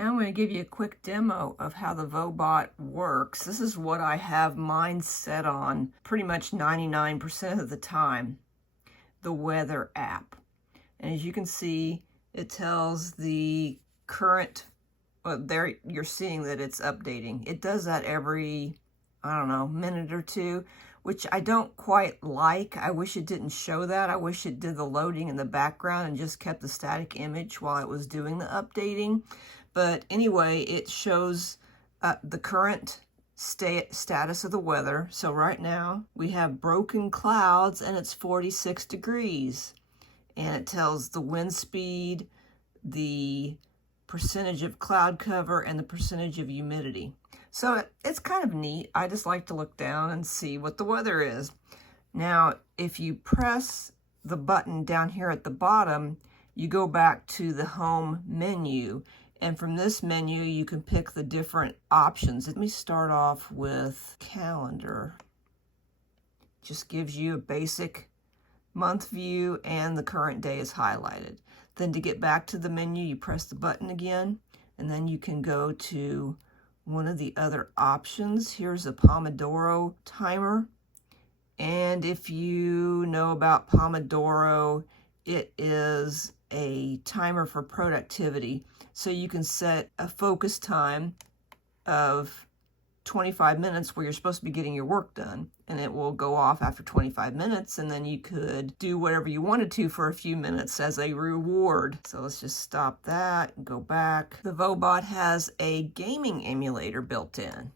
Now I'm going to give you a quick demo of how the VOBOT works. This is what I have mine set on pretty much 99% of the time, the weather app. And as you can see, it tells the current, well, there you're seeing that it's updating. It does that every, I don't know, minute or two, which I don't quite like. I wish it didn't show that. I wish it did the loading in the background and just kept the static image while it was doing the updating. But anyway, it shows the current status of the weather. So right now we have broken clouds and it's 46 degrees. And it tells the wind speed, the percentage of cloud cover, and the percentage of humidity. So it's kind of neat. I just like to look down and see what the weather is. Now, if you press the button down here at the bottom, you go back to the home menu. And from this menu, you can pick the different options. Let me start off with calendar. Just gives you a basic month view and the current day is highlighted. Then to get back to the menu, you press the button again, and then you can go to one of the other options. Here's a Pomodoro timer. And if you know about Pomodoro, it is a timer for productivity. So you can set a focus time of 25 minutes where you're supposed to be getting your work done, and it will go off after 25 minutes, and then you could do whatever you wanted to for a few minutes as a reward. So let's just stop that and go back. The VOBOT has a gaming emulator built in,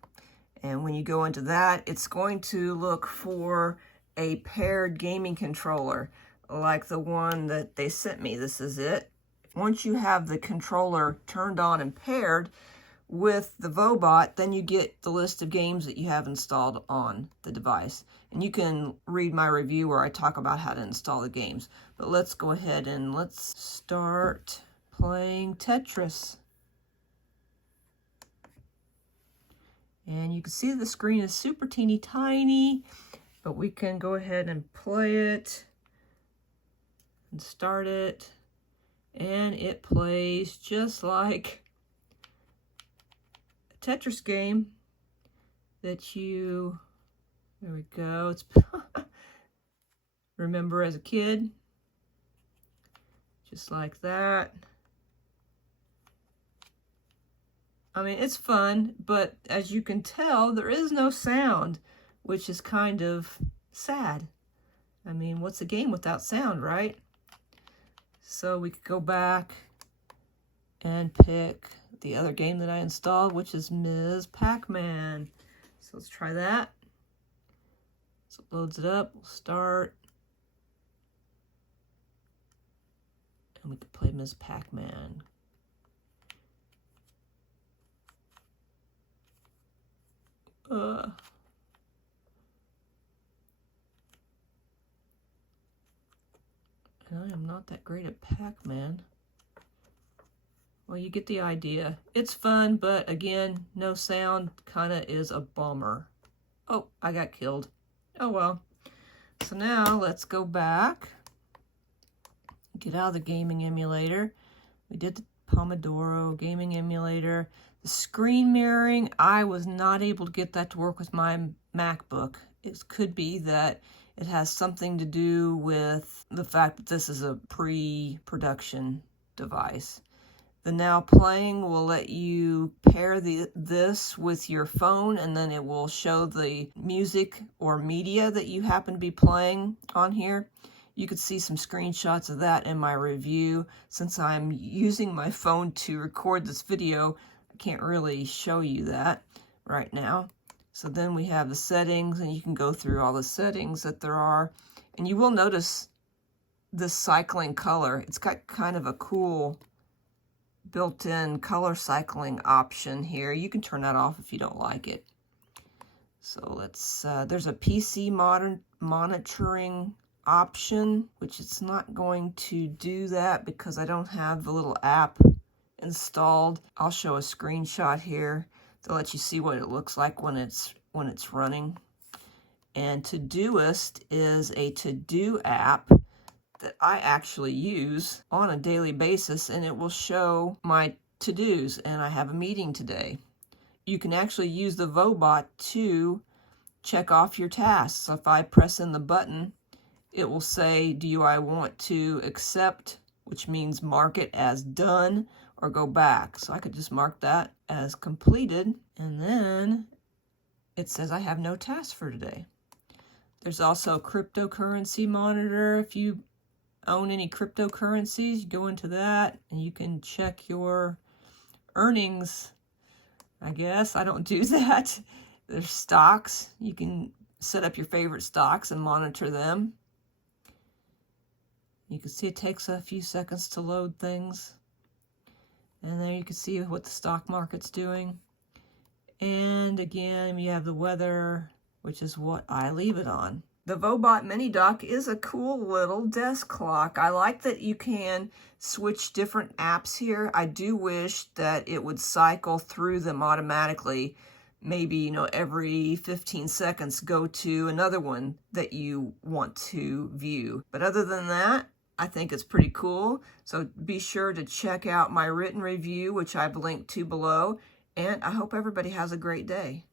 and when you go into that, it's going to look for a paired gaming controller like the one that they sent me. This is it. Once you have the controller turned on and paired with the VOBOT, then you get the list of games that you have installed on the device. And you can read my review where I talk about how to install the games. But let's go ahead and let's start playing Tetris. And you can see the screen is super teeny tiny, but we can go ahead and play it and start it. And it plays just like a Tetris game that you, there we go, it's remember as a kid, just like that. I mean, it's fun, but as you can tell, there is no sound, which is kind of sad. I mean, what's a game without sound, right? So we could go back and pick the other game that I installed, which is Ms. Pac-Man. So let's try that. So it loads it up, we'll start. And we could play Ms. Pac-Man. I am not that great at Pac-Man. Well, you get the idea. It's fun, but again, no sound kind of is a bummer. Oh, I got killed. Oh well. So now let's go back. Get out of the gaming emulator. We did the Pomodoro gaming emulator. The screen mirroring, I was not able to get that to work with my MacBook. It could be that it has something to do with the fact that this is a pre-production device. The Now Playing will let you pair this with your phone, and then it will show the music or media that you happen to be playing on here. You could see some screenshots of that in my review. Since I'm using my phone to record this video, I can't really show you that right now. So then we have the settings, and you can go through all the settings that there are. And you will notice this cycling color. It's got kind of a cool built-in color cycling option here. You can turn that off if you don't like it. So let's, there's a PC monitoring option, which it's not going to do that because I don't have the little app installed. I'll show a screenshot here to let you see what it looks like when it's running. And Todoist is a to-do app that I actually use on a daily basis, and it will show my to-dos, and I have a meeting today. You can actually use the VOBOT to check off your tasks. So if I press in the button, it will say, do I want to accept, which means mark it as done, or go back. So I could just mark that as completed, and then it says I have no tasks for today. There's also a cryptocurrency monitor. If you own any cryptocurrencies, you go into that and you can check your earnings. I guess I don't do that. There's stocks. You can set up your favorite stocks and monitor them. You can see it takes a few seconds to load things. And there you can see what the stock market's doing. And again, you have the weather, which is what I leave it on. The VOBOT Mini Dock is a cool little desk clock. I like that you can switch different apps here. I do wish that it would cycle through them automatically. Maybe, every 15 seconds go to another one that you want to view. But other than that, I think it's pretty cool. So be sure to check out my written review, which I've linked to below. And I hope everybody has a great day.